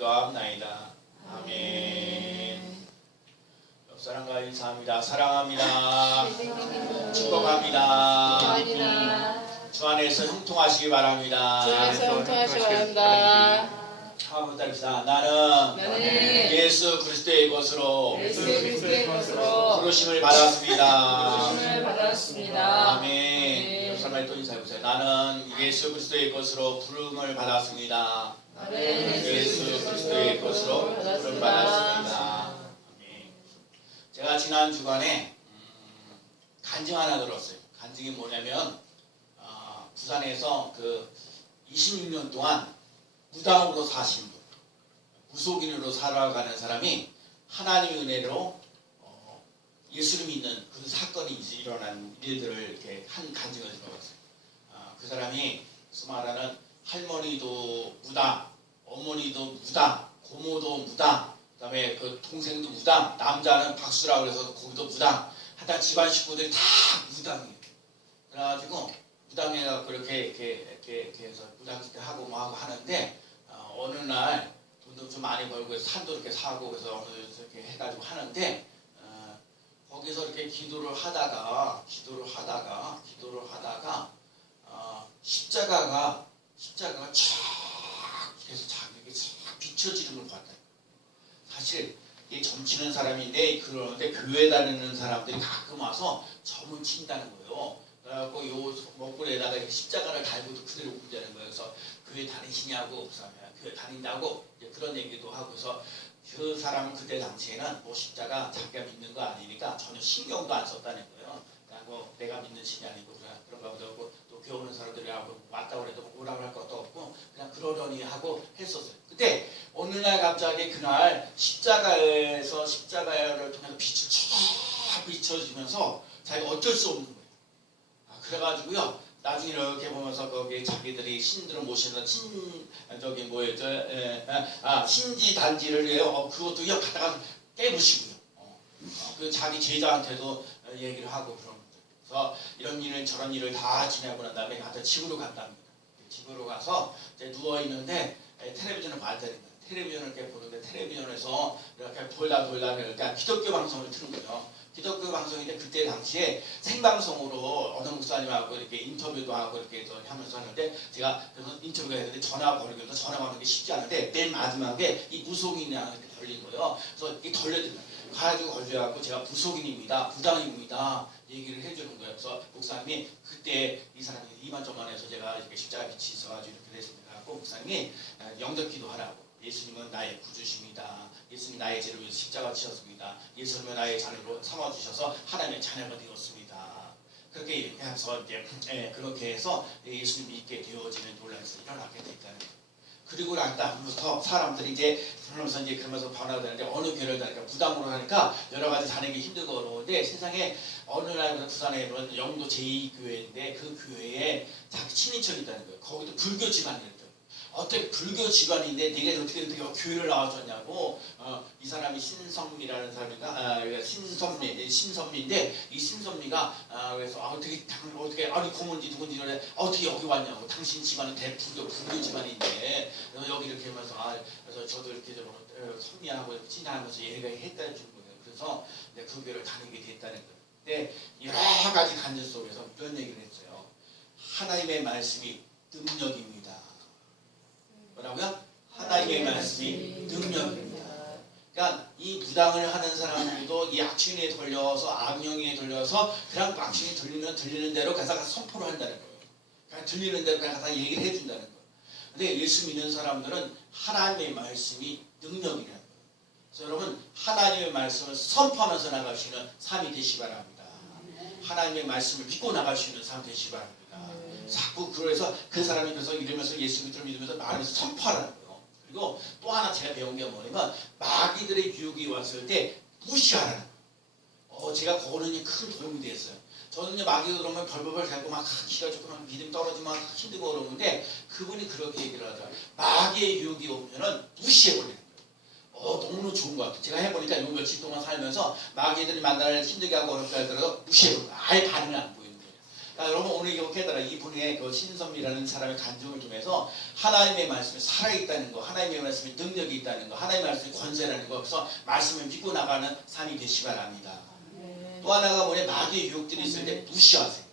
기도하옵나이다. 아멘. 옆사람과 인사합니다. 사랑합니다. 축복합니다. 주 안에서 형통하시기 바랍니다. 주 안에서 형통하시기 바랍니다. 한번 따릅시다. 나는 예수 그리스도의 것으로 부르심을 받았습니다. 아멘. 옆사람과 또 인사해보세요. 나는 예수 그리스도의 것으로 부름을 받았습니다. 예수 그리스도의 것으로 부름을 받았습니다. 아멘. 제가 지난 주간에 간증 하나 들었어요. 간증이 뭐냐면 부산에서 그 26년 동안 무당으로 사신 분, 무속인으로 살아가는 사람이 하나님의 은혜로 예수를 믿는 그 사건이 일어난 일들을 이렇게 한 간증을 들어봤어요. 그 사람이 말하는 할머니도 무당, 어머니도 무당, 고모도 무당, 그다음에 그 동생도 무당, 남자는 박수라고 해서 거기도 무당, 하여튼 집안 식구들이 다 무당이에요. 그래가지고 무당회가 그렇게 해서 무당하고 뭐 하고 하는데 어느 날 돈도 좀 많이 벌고 해서 산도 이렇게 사고 그래서 이렇게 해가지고 하는데 거기서 이렇게 기도를 하다가 십자가가 쫙 해서 자기에게 쫙 비춰지는 걸 봤다. 사실 이 점치는 사람인데 그러는데 교회 다니는 사람들이 가끔 와서 점을 친다는 거예요. 그래갖고 요 목걸이에다가 십자가를 달고도 그대로 옮자는 거예요. 그래서 교회 다니시냐고 교회 다닌다고 그런 얘기도 하고 해서 그 사람은 그때 당시에는 뭐 십자가 자기가 믿는 거 아니니까 전혀 신경도 안 썼다는 거예요. 그냥 뭐 내가 믿는 신이 아니고 그런가 보다 하고 또 교회 오는 사람들이하고 왔다고 해도 뭐라고 할 것도 없고 그냥 그러려니 하고 했었어요. 근데 어느 날 갑자기 그날 십자가를 통해서 빛이 쫙 비춰지면서 자기가 어쩔 수 없는 거예요. 그래가지고요. 나중에 이렇게 보면서 거기 자기들이 신들을 모시는 신지 단지를 해요. 그것도요 갖다가 깨부시고요. 그 자기 제자한테도 얘기를 하고 그런 거죠. 그래서 이런 일을 저런 일을 다 지내고 난 다음에 하여튼 집으로 간답니다. 집으로 가서 이제 누워 있는데 텔레비전을 봐야 되는 거예요. 텔레비전을 이렇게 보는데 텔레비전에서 이렇게 돌다 그러니까 기독교 방송을 틀은 거예요. 기독교 방송인데 그때 당시에 생방송으로 어느 목사님하고 이렇게 인터뷰도 하고 이렇게 하면서 하는데 제가 그래서 인터뷰가 했는데 전화 걸으면서 전화 받는 게 쉽지 않은데 맨 마지막에 이 무속인이랑 이렇게 걸린 거예요. 그래서 이 걸려들어요. 가지고 걸려갖고 제가 무속인입니다, 무당입니다 얘기를 해주는 거예요. 그래서 목사님이 그때 이 사람이 이만저만해서 제가 이렇게 십자가 빛이 있어가지고 이렇게 됐습니다. 하고 목사님이 영접기도 하라고. 예수님은 나의 구주십니다. 예수님이 나의 죄를 위해서 십자가 지셨습니다. 예수님은 나의 자녀로 삼아주셔서 하나님의 자녀가 되었습니다. 그렇게 해서 이제 그렇게 해서 예수님 믿게 되어지는 논란이 일어나게 됐다는 거예요. 그리고 난 다음부터 사람들이 그러면서 변화가 되는데 어느 교회를 다니까 무당으로 하니까 여러 가지 다니기 힘들고 어려운데 세상에 어느 날 부산에 있는 영도 제2교회인데 그 교회에 자기 친인척이 있다는 거예요. 거기도 불교 집안이에요. 어떻게 불교 집안인데 네가 어떻게 교회를 나와줬냐고. 이 사람이 신성미라는 사람인가 신선미인데 이 신선미가 그래서 어떻게 아니 고문지 누군지 어떻게 여기 왔냐고. 당신 집안은 불교 집안인데 여기 이렇게 하면서 그래서 저도 이렇게 좀 선미하고 친하면서 얘기가 했다는 거예요. 그래서 그 교회를 다니게 됐다는 거예요. 근데 여러 가지 간증 속에서 이런 얘기를 했어요. 하나님의 말씀이 능력입니다. 뭐라고요? 하나님의 말씀이 능력입니다. 그러니까 이 무당을 하는 사람들도 이 악취에 돌려서 악령에 돌려서 그냥 악취에 들리는 대로 가서 선포를 한다는 거예요. 그냥 들리는 대로 그냥 가서 얘기를 해준다는 거예요. 근데 예수 믿는 사람들은 하나님의 말씀이 능력이라는 거예요. 그래서 여러분 하나님의 말씀을 선포하면서 나갈 수 있는 삶이 되시기 바랍니다. 하나님의 말씀을 믿고 나갈 수 있는 삶이 되시기 바랍니다. 자꾸 그래서 그 사람이 그래서 이러면서 예수 믿음을 믿으면서 말하면서 선포하라는 거예요. 그리고 또 하나 제가 배운 게 뭐냐면 마귀들의 유혹이 왔을 때 무시하라는 거예요. 제가 그거는 큰 도움이 됐어요. 저는요 마귀가 그러면 벌벌벌 대고 막 기가 죽고 막 믿음 떨어지고 막 힘들고 그러는데 그분이 그렇게 얘기를 하더라고요. 마귀의 유혹이 오면은 무시해버리는 거예요. 너무 좋은 것 같아요. 제가 해보니까 요 며칠 동안 살면서 마귀들이 만나를 힘들게 하고 어렵게 하더라도 무시해버려요. 아예 반응이 안 보이는 거예요. 자, 여러분 오늘 이거 깨달아 이분의 그 신선미라는 사람의 간증을 통해서 하나님의 말씀이 살아있다는 거, 하나님의 말씀이 능력이 있다는 거, 하나님의 말씀이 권세라는 거, 그래서 말씀을 믿고 나가는 삶이 되시 바랍니다. 또 하나가 뭐냐, 마귀의 유혹들이 있을 때 무시하세요.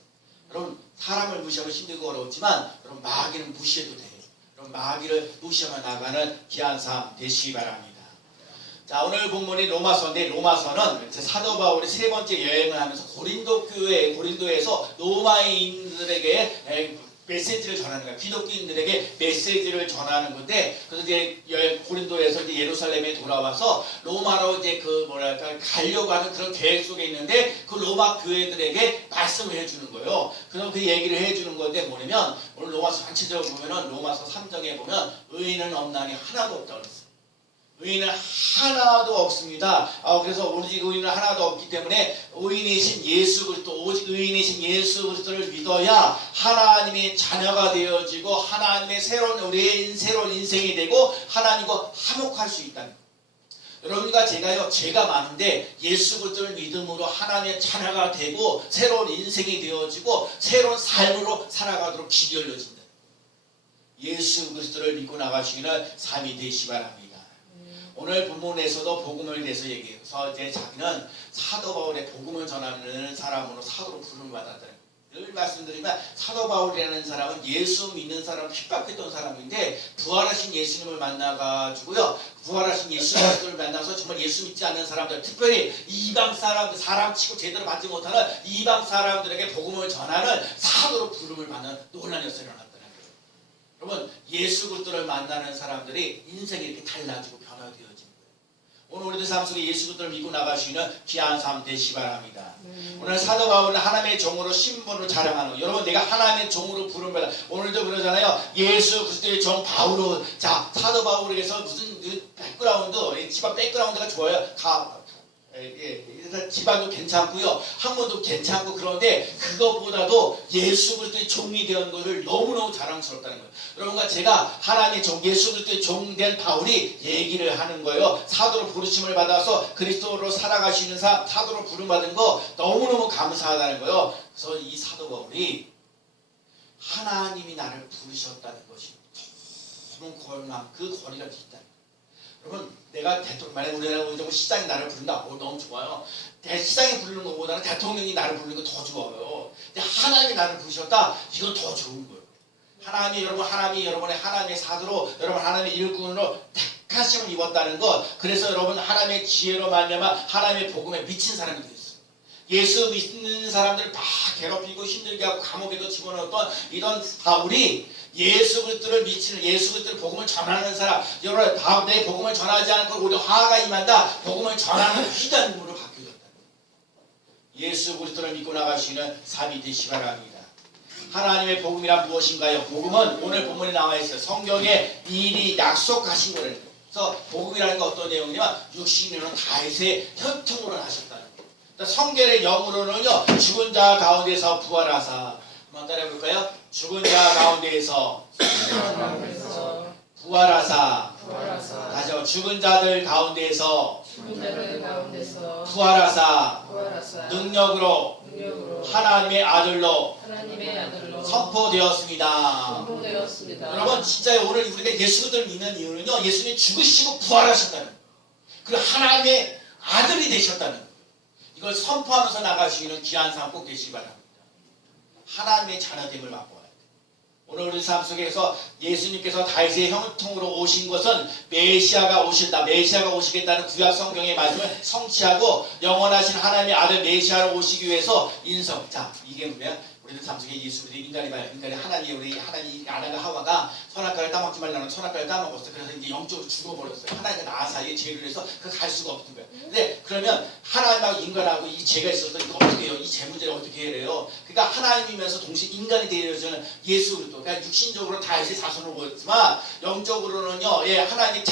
여러분 사람을 무시하면 힘들고 어렵지만 여러분 마귀는 무시해도 돼요. 여러분 마귀를 무시하며 나가는 귀한 삶 되시기 바랍니다. 자, 오늘 본문이 로마서인데 로마서는 사도 바울이 세 번째 여행을 하면서 고린도 교회, 고린도에서 로마인들에게 메시지를 전하는 거야. 기독교인들에게 메시지를 전하는 건데, 그래서 이제 고린도에서 이제 예루살렘에 돌아와서 로마로 이제 가려고 하는 그런 계획 속에 있는데, 그 로마 교회들에게 말씀을 해주는 거예요. 그래서 그 얘기를 해주는 건데 뭐냐면, 오늘 로마서 전체적으로 보면은 로마서 3장에 보면 의인은 없나니 하나도 없다고 그랬어요. 의인은 하나도 없습니다. 그래서 오직 의인은 하나도 없기 때문에 의인이신 예수 그리스도, 오직 의인이신 예수 그리스도를 믿어야 하나님의 자녀가 되어지고 하나님의 우리의 새로운 인생이 되고 하나님과 화목할 수 있다는 거예요. 여러분과 죄가 많은데 예수 그리스도를 믿음으로 하나님의 자녀가 되고 새로운 인생이 되어지고 새로운 삶으로 살아가도록 길이 열려진다. 예수 그리스도를 믿고 나가시기를 삶이 되시 바랍니다. 오늘 본문에서도 복음을 대해서 얘기해서 이제 자기는 사도 바울의 복음을 전하는 사람으로 사도로 부름을 받았다는 거예요. 늘 말씀드리면 사도 바울이라는 사람은 예수 믿는 사람, 핍박했던 사람인데 부활하신 예수님을 만나가지고요, 부활하신 예수 그리스도를 만나서 정말 예수 믿지 않는 사람들, 특별히 이방 사람들, 사람 치고 제대로 받지 못하는 이방 사람들에게 복음을 전하는 사도로 부름을 받는 논란이 일어났다는 거예요. 여러분 예수 그리스도를 만나는 사람들이 인생이 이렇게 달라지고 변화되어지는 거예요. 오늘 우리들 삶 속에 예수 그리스도를 믿고 나가시는 귀한 삶 되시 바랍니다. 오늘 사도 바울은 하나님의 종으로 신분을 자랑하는 거예요. 여러분 내가 하나님의 종으로 부름받아, 오늘도 그러잖아요. 예수 그리스도의 종 바울은, 자, 사도 바울에게서 무슨 백그라운드, 집안 백그라운드가 좋아요. 집안도 괜찮고요, 학문도 괜찮고, 그런데 그것보다도 예수 그리스도의 종이 되는 것을 너무너무 자랑스럽다는 거예요. 여러분과 제가 하나님의 종, 예수 그리스도의 종된 바울이 얘기를 하는 거예요. 사도로 부르심을 받아서 그리스도로 살아가시는 사도로 부름받은 거 너무너무 감사하다는 거예요. 그래서 이 사도 바울이 하나님이 나를 부르셨다는 것이 너무 그 거리가 있다. 여러분 내가 대통령, 만약에 우리나라 시장이 나를 부른다, 너무 좋아요. 시장이 부르는 것보다는 대통령이 나를 부르는 거 더 좋아요. 근데 하나님이 나를 부르셨다, 이건 더 좋은 거예요. 하나님이 여러분의 하나님의 사도로, 여러분 하나님의 일꾼으로 택하심을 입었다는 것, 그래서 여러분 하나님의 지혜로 말미암아 하나님의 복음에 미친 사람이 되었어요. 예수 믿는 사람들을 다 괴롭히고 힘들게 하고 감옥에도 집어넣었던 이런 바울이 예수 그리스도를 미치는, 예수 그리스도를 복음을 전하는 사람, 여러분 내 복음을 전하지 않고 오히려 화가 임한다, 복음을 전하는 위대한 인물로 바뀌어졌다. 예수 그리스도를 믿고 나가시는 삶이 되시 바랍니다. 하나님의 복음이란 무엇인가요? 복음은 오늘 본문에 나와 있어요. 성경에 미리 약속하신 거를. 그래서 복음이라는 건 어떤 내용이냐면 육신으로는 다윗의 혈통으로 하셨다는 거예요. 성결의 영으로는요, 죽은 자 가운데서 부활하사. 한번 따라해볼까요? 죽은 자 가운데에서 부활하사. 다시 한번 죽은 자들 가운데에서 부활하사 능력으로 하나님의 아들로 선포되었습니다. 여러분 진짜 오늘 우리가 예수 그리스도를 믿는 이유는요, 예수님이 죽으시고 부활하셨다는 거예요. 그리고 하나님의 아들이 되셨다는 거예요. 이걸 선포하면서 나가시는 귀한 삶 꼭 되시기 바랍니다. 하나님의 자녀됨을 맛보아야 돼요. 오늘 우리 삶 속에서 예수님께서 다윗의 형통으로 오신 것은 메시아가 오신다, 메시아가 오시겠다는 구약 성경의 말씀을 성취하고 영원하신 하나님의 아들 메시아로 오시기 위해서 인성. 자, 이게 뭐냐? 우리들 삶 속에 예수들이 인간이 하나님이 아담과 하와가 선악과를 따먹지 말라는 선악과를 따먹었어요. 그래서 이제 영적으로 죽어버렸어요. 하나님과 나 사이에 죄를 해서 갈 수가 없는 거예요. 근데 그러면 하나님하고 인간하고 이 죄가 있어서 이거 어떻게 해요? 이 죄 문제를 어떻게 해야 해요? 그러니까 하나님이면서 동시에 인간이 되어지는 예수 그리스도, 그러니까 육신적으로 다윗의 자손으로 보였지만 영적으로는요, 하나님의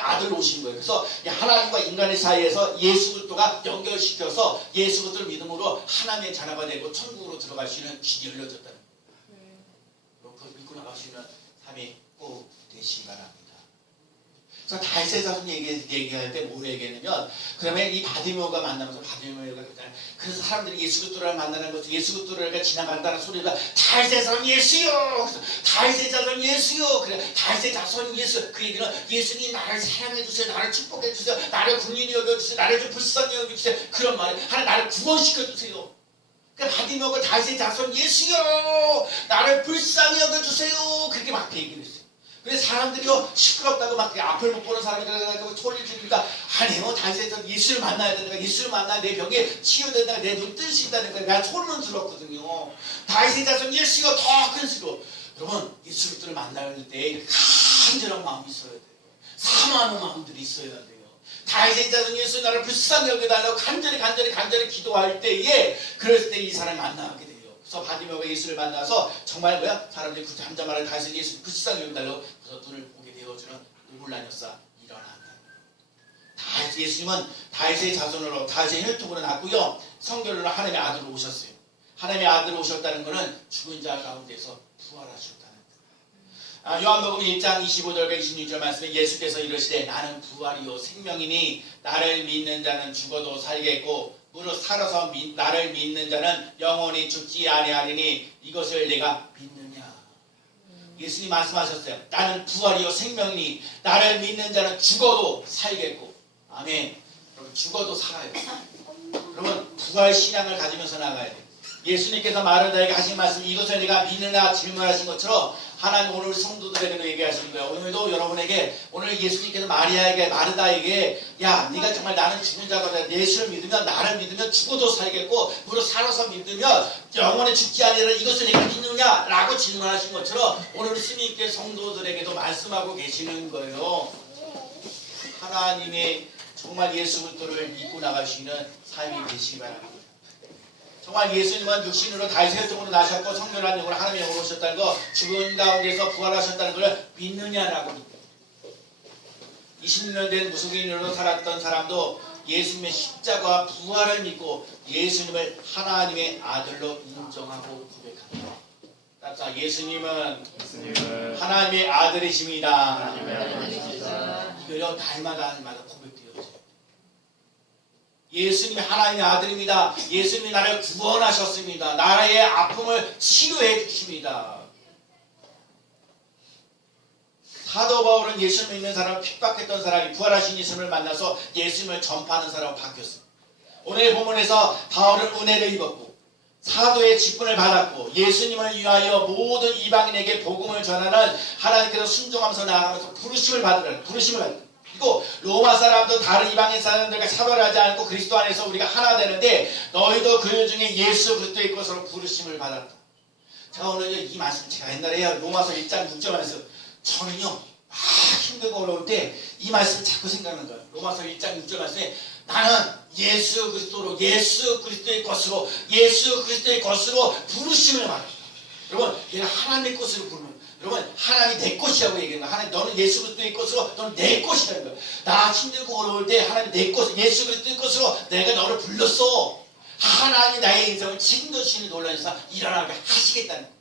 아들로 오신 거예요. 그래서 하나님과 인간의 사이에서 예수 그리스도가 연결시켜서 예수 그리스도를 믿음으로 하나님의 자녀가 되고 천국으로 들어가시는 길이 열려졌다는 거예요. 그걸 믿고 나가시는 삶이 꼭 되시기 바랍니다. 그래서 다윗의 자손 얘기할 때 뭐 얘기했냐면, 그러면 이 바디메오가 만나면서 바디메오가 그러잖아요. 그래서 사람들이 예수 그리스도를 만나는 것을 예수 그리스도를 지나간다는 소리가 다윗의 자손 예수요. 그래서 다윗의 자손 예수요. 그래 다윗의 자손 예수. 그 얘기는 예수님 나를 사랑해 주세요. 나를 축복해 주세요. 나를 군인이 여겨 주세요. 나를 좀 불쌍히 여겨 주세요. 그런 말이 하나님 나를 구원시켜 주세요. 그러니까 바디메오가 다윗의 자손 예수요. 나를 불쌍히 여겨 주세요. 그렇게 막 얘기를 했어요. 그래서 사람들이요 시끄럽다고 막 앞을 못 보는 사람이 그래가지고 소리를 지르니까 아니요 다윗에서 예수를 만나야 된다니까 예수를 만나야 내 병에 치유된다니까 내 눈 뜰 수 있다니까 내가 소리는 들었거든요. 다윗의 자손 예수가 더 큰 수로 여러분 예수 그리스도를 만날 때 간절한 마음이 있어야 돼요. 사모하는 마음들이 있어야 돼요. 다윗의 자손 예수 나를 불쌍히 여겨달라고 간절히 기도할 때에 그랬을 때 이 사람을 만나게 돼요. 그래서 바디메오가 예수를 만나서 정말 뭐야? 사람들이 그 잠잠하는 다윗의 예수 불쌍히 여겨달라고 그래서 눈을 보게 되어주는 놀란 역사 일어난다. 예수님은 다윗의 자손으로 다윗의 혈통으로 났고요. 성결로 하나님의 아들로 오셨어요. 하나님의 아들로 오셨다는 것은 죽은 자 가운데서 부활하셨다는 거예요. 요한복음 1장 25절과 26절 말씀에 예수께서 이르시되 나는 부활이요 생명이니 나를 믿는 자는 죽어도 살겠고 무릇 살아서 나를 믿는 자는 영원히 죽지 아니하리니 이것을 내가 믿느냐. 예수님 말씀하셨어요. 나는 부활이요 생명이니 나를 믿는 자는 죽어도 살겠고. 아멘. 여러분 죽어도 살아요. 여러분 부활 신앙을 가지면서 나가야 돼요. 예수님께서 마르다에게 하신 말씀 이것을 내가 믿느냐 질문하신 것처럼 하나님 오늘 성도들에게도 얘기하시는 거예요. 오늘도 여러분에게 오늘 예수님께서 마르다에게 야 네가 정말 나는 죽은 자가 예수를 믿으면 나를 믿으면 죽어도 살겠고 무릇 살아서 믿으면 영원히 죽지 아니하리라 이것을 내가 믿느냐 라고 질문하신 것처럼 오늘 스님께 성도들에게도 말씀하고 계시는 거예요. 하나님의 정말 예수 그리스도를 믿고 나가시는 삶이 되시기 바랍니다. 정말 예수님은 육신으로 다윗의 혈통으로 나셨고 성결한 영으로 하나님의 영으로 오셨다는 거 죽은 가운데서 부활하셨다는 걸 믿느냐라고 20년 된 무속인으로 살았던 사람도 예수님의 십자가와 부활을 믿고 예수님을 하나님의 아들로 인정하고 고백합니다. 따라서 예수님은 하나님의 아들이십니다. 이거요 날마다 고백되어져요. 예수님이 하나님의 아들입니다. 예수님이 나를 구원하셨습니다. 나의 아픔을 치료해 주십니다. 사도 바울은 예수님을 믿는 사람을 핍박했던 사람이 부활하신 예수님을 만나서 예수님을 전파하는 사람으로 바뀌었습니다. 오늘 본문에서 바울은 은혜를 입었고 사도의 직분을 받았고 예수님을 위하여 모든 이방인에게 복음을 전하는 하나님께서 순종하면서 나아가면서 부르심을 받으라. 그리고 로마 사람도 다른 이방인 사람들과 차별하지 않고 그리스도 안에서 우리가 하나 되는데 너희도 그 중에 예수 그리스도의 것으로 부르심을 받았다. 제가 오늘 이 말씀 제가 옛날에 로마서 1장 6절에서 저는요 힘들고 어려울 때 이 말씀 자꾸 생각나는 거예요. 로마서 1장 6절 말씀에 나는 예수 그리스도의 것으로 부르심을 받았다. 여러분 얘는 하나님의 것으로 부르는 여러분 하나님이 내 것이라고 얘기하는 거야. 하나님 너는 예수 그리스도의 것으로 너는 내 것이라는 거야. 나 힘들고 어려울 때 하나님 내 것 예수 그리스도의 것으로 내가 너를 불렀어. 하나님이 나의 인생을 책임져주시는 놀라운 역사 일어나게 하시겠다는 거야.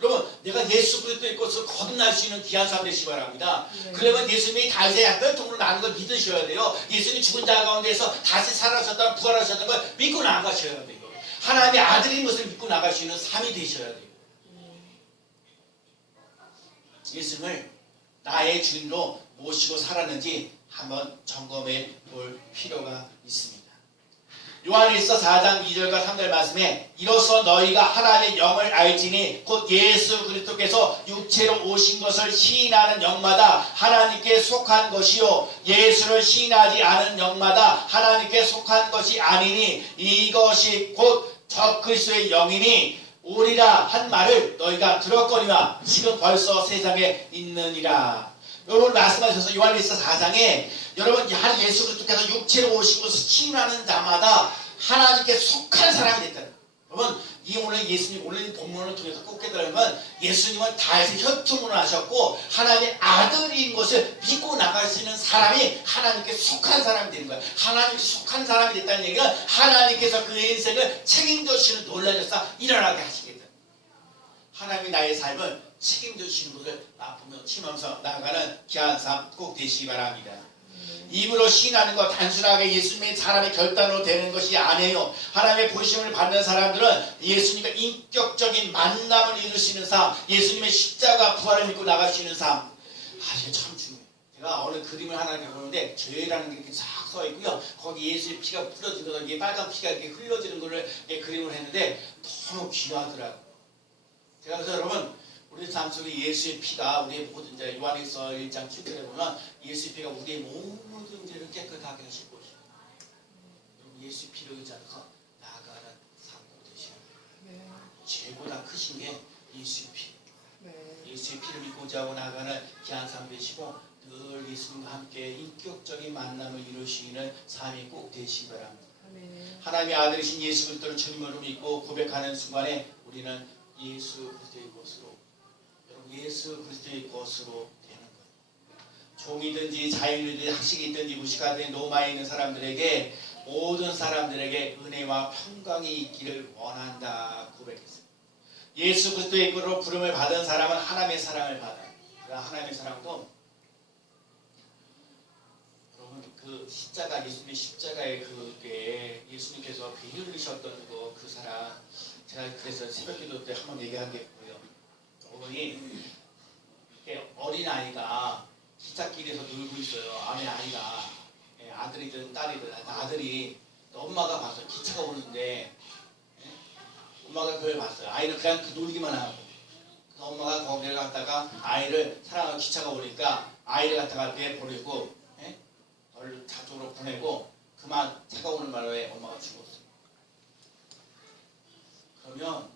여러분 내가 예수 그리스도의 것으로 거듭날 수 있는 귀한 삶 되시기 바랍니다. 그러면 예수님이 다윗의 혈통으로 나는 걸 믿으셔야 돼요. 예수님이 죽은 자 가운데서 다시 살아셨다는 부활하셨다는 걸 믿고 나가셔야 돼요. 하나님의 아들인 것을 믿고 나갈 수 있는 삶이 되셔야 돼요. 예수님을 나의 주인으로 모시고 살았는지 한번 점검해 볼 필요가 있습니다. 요한일서 4장 2절과 3절 말씀에 이로써 너희가 하나님의 영을 알지니 곧 예수 그리스도께서 육체로 오신 것을 시인하는 영마다 하나님께 속한 것이요 예수를 시인하지 않은 영마다 하나님께 속한 것이 아니니 이것이 곧 적그리스도의 영이니 오리라 한 말을 너희가 들었거니와 지금 벌써 세상에 있느니라. 여러분 말씀하셔서 요한일서 4장에 여러분 예수 그리스도께서 육체로 오신 것을 시인하는 자마다 하나님께 속한 사람이 됐다. 여러분 이 오늘 예수님 오늘 본문을 통해서 꼭 깨달으면 예수님은 다윗의 혈통으로 하셨고 하나님의 아들인 것을 믿고 나갈 수 있는 사람이 하나님께 속한 사람이 되는 거야. 하나님께 속한 사람이 됐다는 얘기는 하나님께서 그의 인생을 책임져 주시는 놀라운 역사 일어나게 하시겠다. 하나님이 나의 삶을 책임져 주시는 것을 맛보며 치면서 나아가는 귀한 삶 꼭 되시기 바랍니다. 입으로 시인하는 것 단순하게 예수님의 사람의 결단으로 되는 것이 아니에요. 하나님의 보심을 받는 사람들은 예수님과 인격적인 만남을 이루시는 삶, 예수님의 십자가 부활을 믿고 나갈 수 있는 삶. 이게 참 중요해요. 제가 어느 그림을 하나 이렇게 보는데 죄라는 게 이렇게 싹 써 있고요. 거기 예수의 피가 뿌려지면서 이게 빨간 피가 이렇게 흘러지는 거를 그림을 했는데 너무 귀하더라고요. 제가 그래서 여러분 우리 삶 속에 예수의 피가 우리의 모든 이제 요한일서 1장 7절에 보면 예수의 피가 우리의 모든 죄를 깨끗하게 하실 것이고 예수의 피를 의지하면서 나아가는 삶으로 되시는 거예요. 죄보다 크신 게 예수의 피. 예수의 피를 믿고자 하고 나아가는 귀한 삶 되시고 늘 예수님과 함께 인격적인 만남을 이루시는 삶이 꼭 되시기 바랍니다. 하나님의 아들이신 예수 그리스도를 주님으로 믿고 고백하는 순간에 우리는 예수 그리스도의 것으로 예수 그리스도의 것으로 되는 거예요. 종이든지 자유이든지 학식이든지 무식하든지 노마에 있는 사람들에게 모든 사람들에게 은혜와 평강이 있기를 원한다 고백했어요. 예수 그리스도의 이끌로 부름을 받은 사람은 하나님의 사랑을 받아요. 그러나 하나님의 사랑도 여러분 그 십자가 예수님의 십자가의 그게 예수님께서 피 흘리셨던 그 사랑 제가 그래서 새벽기도 때 한번 얘기한 게 뭐예요. 어머니 어린아이가 기찻길에서 놀고 있어요. 아내 아이가 아들이든 딸이든 아들이 엄마가 봤어요. 기차가 오는데 엄마가 그걸 봤어요. 아이는 그냥 놀기만 하고 그래서 엄마가 거기를 갔다가 아이를 사랑하는 기차가 오니까 아이를 갖다가 내버리고 너를 자쪽으로 보내고 그만 차가 오는 바람에 엄마가 죽었어요. 그러면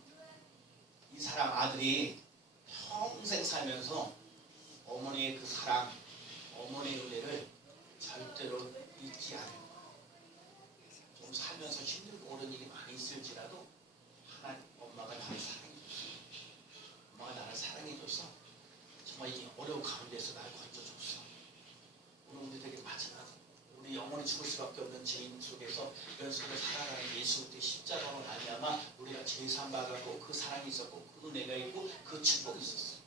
이 사람 아들이 평생 살면서 어머니의 그 사랑, 어머니의 은혜를 절대로 잊지 않을 거예요. 좀 살면서 힘들고 어려운 일이 많이 있을지라도 하나님, 엄마가 나를 사랑해줬어. 엄마가 나를 사랑해줘서 정말 이 어려운 가운데서 나를 건져줬어. 오늘 우리에게 마지막 우리 영원히 죽을 수밖에 없는 죄인 속에서 이런 속에 살아가는 예수 그리스도의 십자가로 말미암아 우리가 죄산 받았고 그 사랑이 있었고 그 은혜가 있고 그 축복이 있었어.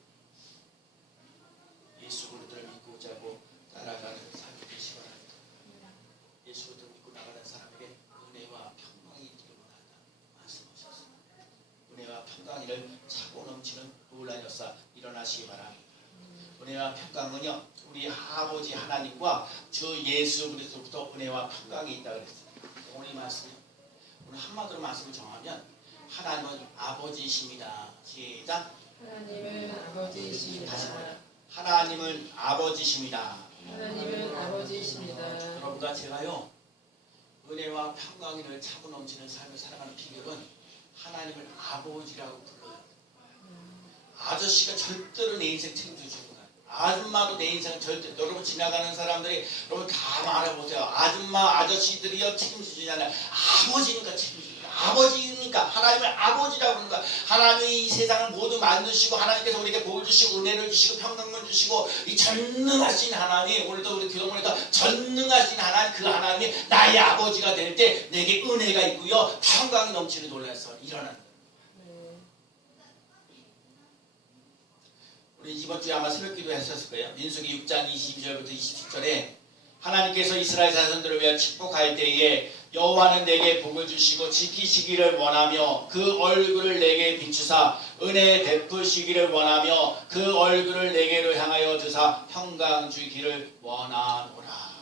예수 그리스도를 믿고자 하고 따라가는 삶이 되시기 바랍니다. 예수 그리스도를 믿고 나가는 사람에게 은혜와 평강이 있기를 원한다 말씀하셨습니다. 은혜와 평강이를 차고 넘치는 놀라운 역사 일어나시기 바랍니다. 은혜와 평강은요 우리 아버지 하나님과 주 예수 그리스도부터 은혜와 평강이 있다 그랬습니다. 오늘 이 말씀 오늘 한마디로 말씀을 정하면 하나님은 아버지이십니다. 시작. 하나님은 아버지이십니다. 하나님은 아버지십니다. 하나님은 아버지이십니다. 여러분과 제가요 은혜와 평강을 차고 넘치는 삶을 살아가는 비결은 하나님을 아버지라고 불러요. 아저씨가 절대로 내 인생 책임져주는 거예요. 아줌마도 내 인생은 절대 여러분 지나가는 사람들이 여러분 다 말해보세요. 아줌마 아저씨들이요 책임져주잖아요. 아버지니까 책임져주는 거예요. 아버지니까 하나님을 아버지라고 하는 거야. 하나님이 이 세상을 모두 만드시고 하나님께서 우리에게 복을 주시고 은혜를 주시고 평강을 주시고 이 전능하신 하나님 오늘도 우리 기도문에서 전능하신 하나님 그 하나님이 나의 아버지가 될 때 내게 은혜가 있고요 평강이 넘치는 놀라서 일어나는 거예요. 우리 이번 주에 아마 새벽기도 했었을 거예요. 민수기 6장 22절부터 27절에 하나님께서 이스라엘 자손들을 위하여 축복할 때에 여호와는 내게 복을 주시고 지키시기를 원하며 그 얼굴을 내게 비추사 은혜 베푸시기를 원하며 그 얼굴을 내게로 향하여 드사 평강 주기를 원하노라.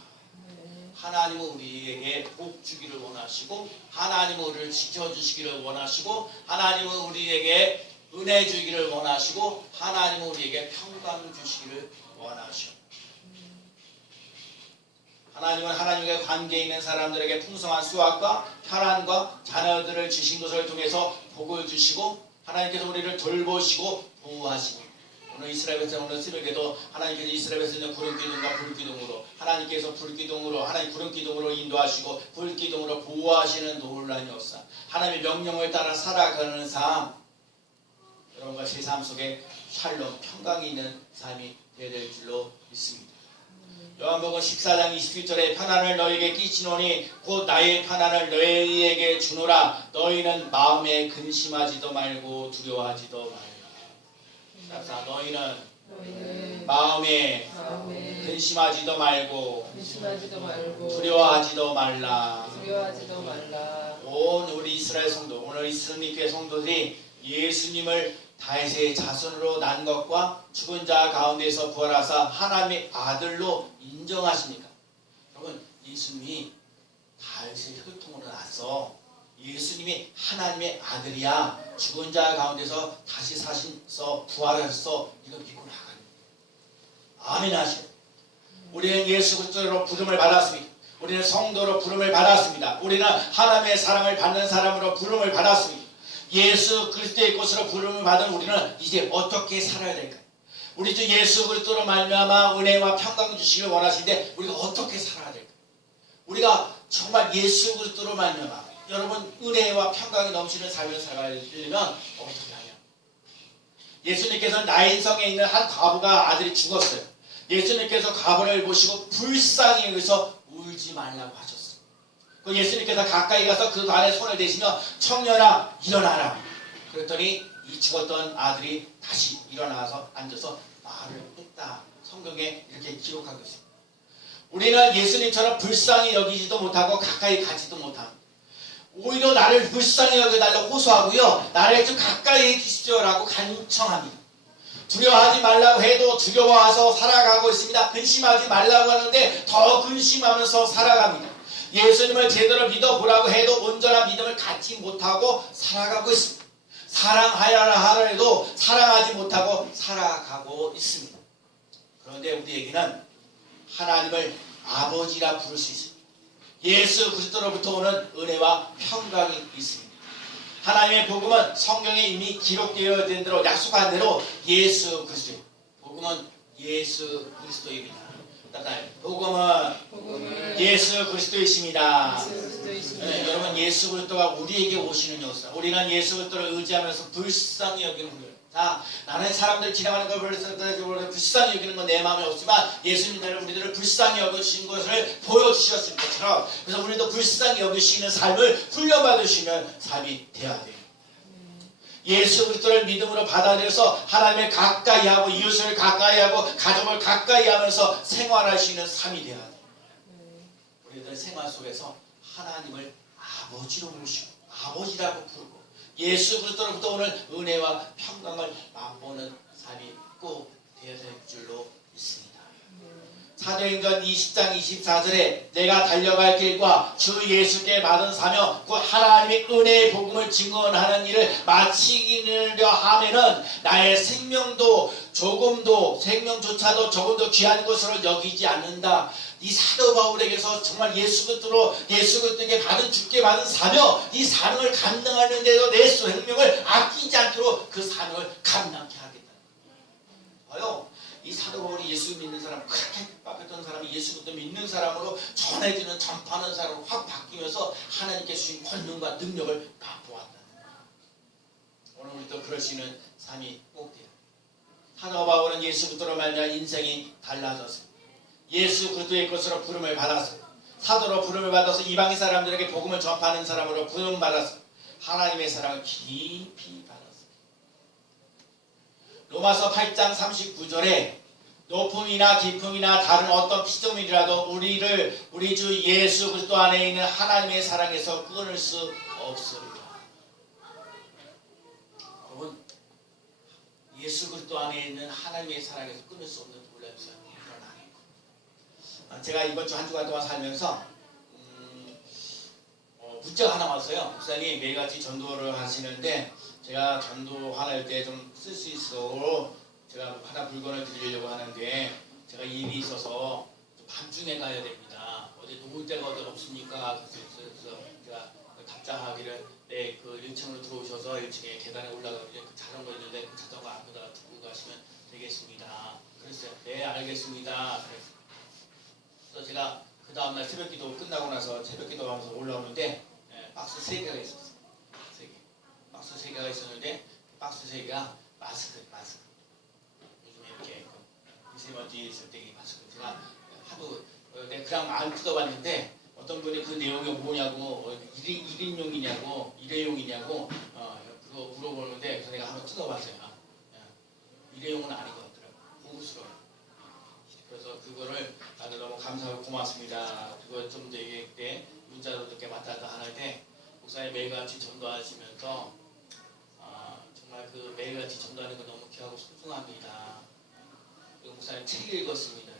하나님은 우리에게 복 주기를 원하시고 하나님은 우리를 지켜주시기를 원하시고 하나님은 우리에게 은혜 주기를 원하시고 하나님은 우리에게 평강 주시기를 원하시오. 하나님은 하나님과 관계 있는 사람들에게 풍성한 수확과 편안과 자녀들을 주신 것을 통해서 복을 주시고 하나님께서 우리를 돌보시고 보호하시고 오늘 이스라엘에서 오늘 새벽에도 하나님께서 이스라엘에서 있는 구름기둥과 불기둥으로 하나님께서 불기둥으로 하나님 구름기둥으로 인도하시고 불기둥으로 보호하시는 놀라운 역사 하나님의 명령을 따라 살아가는 삶 여러분과 제 삶 속에 샬롬 평강이 있는 삶이 되어야 될 줄로 믿습니다. 요한복음 14장 27절에 편안을 너희에게 끼치노니 곧 나의 편안을 너희에게 주노라. 너희는 마음에 근심하지도 말고 두려워하지도 말라. 자, 너희는 너희는 마음에 마음에 근심하지도 말고 근심하지도 말고 두려워하지도 말라. 두려워하지도 말라. 온 우리 이스라엘 성도, 오늘 이스라엘 성도들이 예수님을 다윗의 자손으로 난 것과 죽은 자 가운데서 부활하사 하나님의 아들로 인정하십니까? 여러분, 예수님이 다윗의 혈통으로 나서 예수님이 하나님의 아들이야, 죽은 자 가운데서 다시 사셔서 부활하셔서 이거 믿고 나가는 아멘 하시오. 우리는 예수 그리스도로 부름을 받았습니다. 우리는 성도로 부름을 받았습니다. 우리는 하나님의 사랑을 받는 사람으로 부름을 받았습니다. 예수 그리스도의 것으로 부름을 받은 우리는 이제 어떻게 살아야 될까요? 우리 주 예수 그리스도로 말미암아 은혜와 평강을 주시길 원하시는데 우리가 어떻게 살아야 될까요? 우리가 정말 예수 그리스도로 말미암아 여러분 은혜와 평강이 넘치는 삶을 살아가려면 어떻게 하냐? 예수님께서 나인성에 있는 한 과부가 아들이 죽었어요. 예수님께서 과부를 보시고 불쌍히 여기서 울지 말라고 하셨어요. 그 예수님께서 가까이 가서 그 발에 손을 대시며 청년아 일어나라. 그랬더니 이 죽었던 아들이 다시 일어나서 앉아서 말을 했다. 성경에 이렇게 기록하고 있습니다. 우리는 예수님처럼 불쌍히 여기지도 못하고 가까이 가지도 못합니다. 오히려 나를 불쌍히 여겨달라고 호소하고요. 나를 좀 가까이 해주십시오라고 간청합니다. 두려워하지 말라고 해도 두려워해서 살아가고 있습니다. 근심하지 말라고 하는데 더 근심하면서 살아갑니다. 예수님을 제대로 믿어보라고 해도 온전한 믿음을 갖지 못하고 살아가고 있습니다. 사랑하여라 하라 해도 사랑하지 못하고 살아가고 있습니다. 그런데 우리에게는 하나님을 아버지라 부를 수 있습니다. 예수 그리스도로부터 오는 은혜와 평강이 있습니다. 하나님의 복음은 성경에 이미 기록되어 된 대로 약속한 대로 예수 그리스도. 복음은 예수 그리스도입니다. 복음은 예수 그리스도이십니다. 네, 여러분 예수 그리스도가 우리에게 오시는 역사. 우리는 예수 그리스도를 의지하면서 불쌍히 여기는 거예요. 자, 나는 사람들 지나가는 걸 불쌍히 여기는 건 내 마음에 없지만 예수님께서 우리들을 불쌍히 여기신 것을 보여주셨을 것처럼 그래서 우리도 불쌍히 여기시는 삶을 훈련받으시는 삶이 되어야 돼요. 예수 그리스도를 믿음으로 받아들여서 하나님을 가까이 하고 이웃을 가까이 하고 가족을 가까이 하면서 생활하시는 삶이 되어야 돼요. 우리들 생활 속에서 하나님을 아버지로 모시고 아버지라고 부르고 예수 그리스도로부터 오는 은혜와 평강을 맛보는 삶이 꼭 되어야 될 줄로 믿습니다. 사도행전 20장 24절에 내가 달려갈 길과 주 예수께 받은 사명 그 하나님의 은혜의 복음을 증언하는 일을 마치기려 하면은 나의 생명도 생명조차도 조금도 귀한 것으로 여기지 않는다. 이 사도 바울에게서 정말 예수 그리스도께 주께 받은 사명, 이 사명을 감당하는데도 내 생명을 아끼지 않도록 그 사명을 감당케 하겠다. 봐요. 이 사도 바울이 예수 믿는 사람, 그렇게 핍박했던 사람이 예수 그리스도 믿는 사람으로 전해지는 전파하는 사람으로 확 바뀌면서 하나님께 주신 권능과 능력을 맛보았다. 오늘 우리도 그럴 수 있는 삶이 꼭 돼요. 사도 바울은 예수 그리스도로 말미암아 인생이 달라졌습니다. 예수 그리스도의 것으로 부름을 받았습니다. 사도로 부름을 받아서 이방인 사람들에게 복음을 전파하는 사람으로 부름 받았습니다. 하나님의 사랑을 깊이 받았습니다. 로마서 8장 39절에 높음이나 깊음이나 다른 어떤 피조물이라도 우리 주 예수 그리스도 안에 있는 하나님의 사랑에서 끊을 수 없습니다. 여러분 예수 그리스도 안에 있는 하나님의 사랑에서 끊을 수 없는 놀랍습니다. 제가 이번 주 한 주간 동안 살면서 문자가 하나 왔어요. 목사님 매일같이 전도를 하시는데 제가 전도할 때 좀 쓸 수 있도록 제가 하나 물건을 드리려고 하는데 제가 일이 있어서 밤중에 가야 됩니다. 어디 놓을 데가 어디 없습니까? 그래서 제가 답장하기를 네, 그 1층으로 들어오셔서 1층에 계단에 올라가면 그 자전거 있는데 그 자전거 앞에다가 두고 가시면 되겠습니다. 그랬어요. 네 알겠습니다. 그래서 제가 그 다음날 새벽기도 끝나고 나서 새벽기도 하면서 올라오는데 박스 3개가 있었어요. 3개. 박스 3개가 있었는데 박스 3개가 마스크. 요즘에 이렇게 미세먼지 있을 때 이 마스크 제가 하도 내가 그냥 안 뜯어봤는데 어떤 분이 그 내용이 뭐냐고 1인용이냐고 일회용이냐고 그거 물어보는데 그래서 내가 한번 뜯어봤어요. 일회용은 아닌 것 같더라고요. 고급스러워요. 그래서 그거를 나도 너무 감사하고 고맙습니다. 그거 좀 더 얘기할 때 문자로 이렇게 맡아서 하는데 목사님 매일같이 전도하시면서 정말 그 매일같이 전도하는 거 너무 귀하고 소중합니다. 그리고 목사님 책 읽었습니다.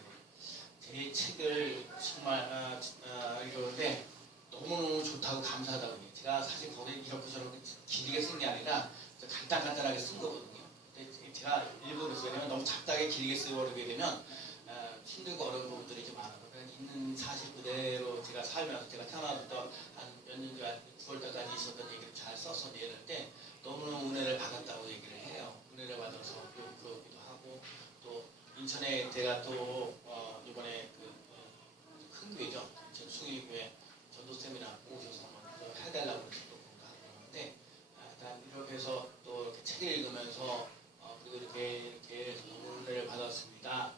제 책을 정말 읽었는데 너무너무 좋다고 감사하다고 해요. 제가 사실 거기에 이렇게 저렇게 길게 쓴 게 아니라 간단하게 쓴 거거든요. 근데 제가 일부러 왜냐면 너무 잡다하게 길게 쓰게 되면 힘들고 어려운 부분들이 좀 많아요. 있는 사실 그대로 제가 살면서 제가 태어나서부터 한 몇 년간 9월달까지 있었던 얘기를 잘 써서 내릴 때 너무너무 은혜를 받았다고 얘기를 해요. 은혜를 받아서 그러기도 하고 또 인천에 제가 또 이번에 큰 교회죠. 인천 숭일교회 전도 세미나 오셔서 한번 해달라고 해서 또 그런데 일단 이렇게 해서 또 이렇게 책을 읽으면서 그리고 이렇게 너무 은혜를 받았습니다.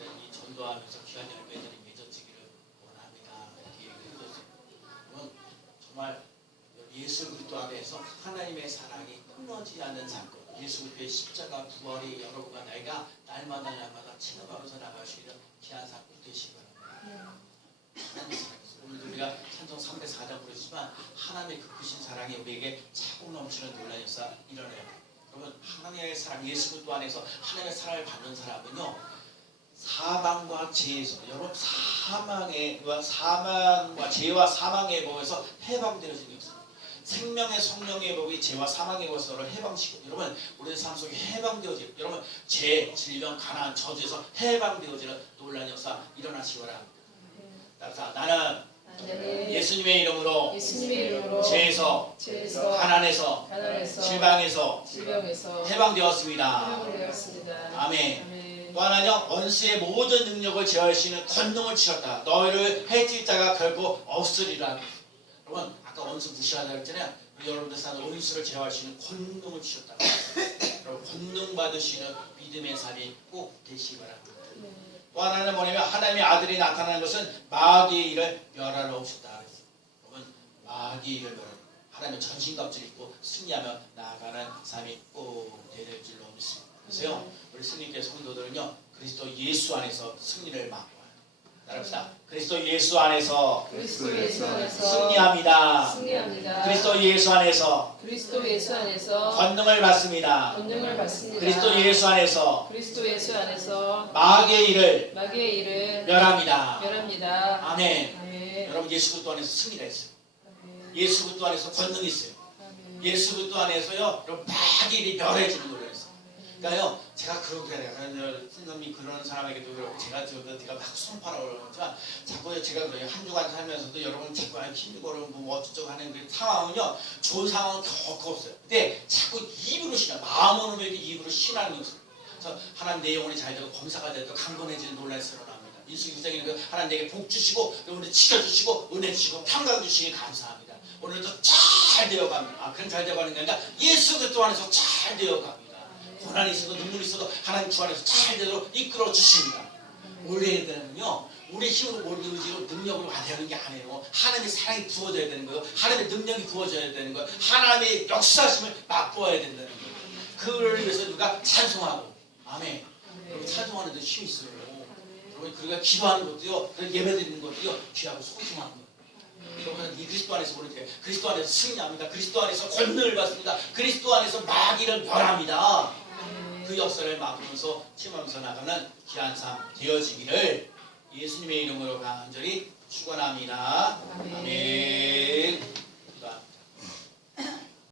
이 전도하면서 귀한 열매들이 맺어지기를 원합니다. 이렇게 얘기를 해줬어요. 그러면 정말 예수 그리스도 안에서 하나님의 사랑이 끊어지지 않는 사건, 예수 그리스도의 십자가 부활이 여러분과 나이가 날마다 체험하면서 나갈 수 있는 귀한 사건 되시기 바랍니다. 하나님의 사랑이 오늘 우리가 찬송 304장 부르지만 하나님의 그 크신 사랑이 우리에게 차고 넘치는 놀라운 역사 일어나요. 여러분 하나님의 사랑, 예수 그리스도 안에서 하나님의 사랑을 받는 사람은요. 사망과 죄에서 여러분 사망과 죄와 사망의 법에서 해방되어지는 것입니다. 생명의 성령의 법이 죄와 사망의 법에서 해방시키고 여러분 우리의 삶 속에 해방되어지는 여러분 죄, 질병, 가난, 저주에서 해방되어지는 놀라운 역사 일어나시기 바랍니다. 따라서 나는 예수님의 이름으로 죄에서 가난에서 질병에서 해방되었습니다. 아멘. 또 하나는요 원수의 모든 능력을 제어하시는 권능을 주셨다. 너희를 해칠 자가 결코 없으리라. 여러분 아까 원수 무시하다 했잖아요. 여러분들 사는 원수를 제어할 수 있는 권능을 주셨다. 여러분 권능 받으시는 믿음의 삶이 꼭 되시기 바랍니다. 또 하나는 뭐냐면 하나님의 아들이 나타나는 것은 마귀의 일을 멸하러 오셨다. 여러분 마귀의 일을 멸하러 하나님의 전신갑주를 입고 승리하며 나아가는 삶이 꼭 되는 줄로 믿습니다. 그래서요 우리 승리교회 성도들은요 그리스도 예수 안에서 승리를 맛보아요. 따라합시다. 그리스도 예수 안에서 승리합니다. 그리스도 예수 안에서 권능을 받습니다. 그리스도 예수 안에서 마귀의 일을 멸합니다. 아멘. 여러분 예수 그리스도 안에서 승리가 있어요. 예수 그리스도 안에서 권능이 있어요. 예수 그리스도 안에서요 여러분 마귀의 일이 멸해지는 거예요. 그러니까요, 제가 그렇게 해요. 신선미 그런 사람에게도 그렇고, 제가 막 손파라고 그러지만, 자꾸 제가 그래요. 한 주간 살면서도 여러분 자꾸 힘들고 뭐 어쩌고 하는 그 상황은요, 좋은 상황은 더 없어요. 근데 자꾸 입으로 신앙, 마음으로 이렇게 입으로 신앙이 없어요. 그래서 하나님 내 영혼이 잘 되고, 범사가 되고, 강건해지는 논란이 일어납니다. 인수기 9장에 하나님 내게 복 주시고, 오늘 지켜주시고, 은혜 주시고, 평강 주시기 감사합니다. 오늘도 잘 되어갑니다. 그럼 잘 되어가는 게 아니라 예수 그리스도 안에서 잘 되어갑니다. 고난이 있어도 눈물이 있어도 하나님 주 안에서 잘 되도록 이끌어 주십니다. 뭘 해야 되냐면요. 우리 힘으로 뭘 의지로 능력으로 되는 게 아니에요. 하나님의 사랑이 부어져야 되는 거예요. 하나님의 능력이 부어져야 되는 거예요. 하나님의 역사심을 맛보아야 된다는 거예요. 그걸 위해서 누가 찬송하고 아멘. 여러분 찬송하는 데 힘이 있어요. 여러분 그러니까 기도하는 것도요. 예배 드리는 것도요. 귀하고 소중한 거예요. 여러분 이 그리스도 안에서 모르게 그리스도 안에서 승리합니다. 그리스도 안에서 권능을 받습니다. 그리스도 안에서 마귀를 멸합니다. 그 역사를 맛보면서 체험하면서 나가는 귀한 삶 되어지기를 예수님의 이름으로 간절히 축원합니다. 아멘.